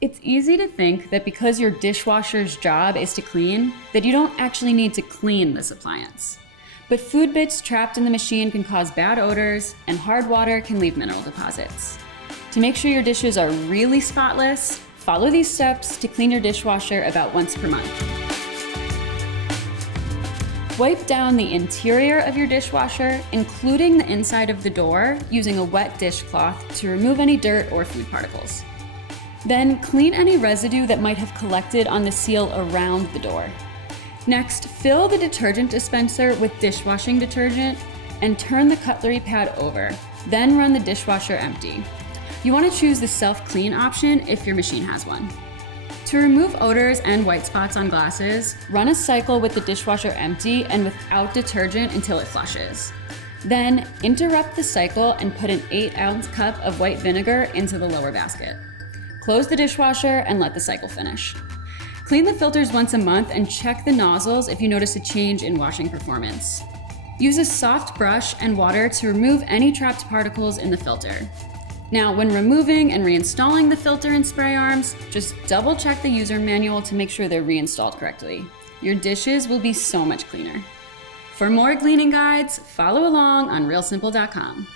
It's easy to think that because your dishwasher's job is to clean, that you don't actually need to clean this appliance. But food bits trapped in the machine can cause bad odors, and hard water can leave mineral deposits. To make sure your dishes are really spotless, follow these steps to clean your dishwasher about once per month. Wipe down the interior of your dishwasher, including the inside of the door, using a wet dishcloth to remove any dirt or food particles. Then clean any residue that might have collected on the seal around the door. Next, fill the detergent dispenser with dishwashing detergent and turn the cutlery pad over. Then run the dishwasher empty. You want to choose the self-clean option if your machine has one. To remove odors and white spots on glasses, run a cycle with the dishwasher empty and without detergent until it flushes. Then interrupt the cycle and put an 8-ounce cup of white vinegar into the lower basket. Close the dishwasher and let the cycle finish. Clean the filters once a month and check the nozzles if you notice a change in washing performance. Use a soft brush and water to remove any trapped particles in the filter. Now, when removing and reinstalling the filter and spray arms, just double check the user manual to make sure they're reinstalled correctly. Your dishes will be so much cleaner. For more cleaning guides, follow along on realsimple.com.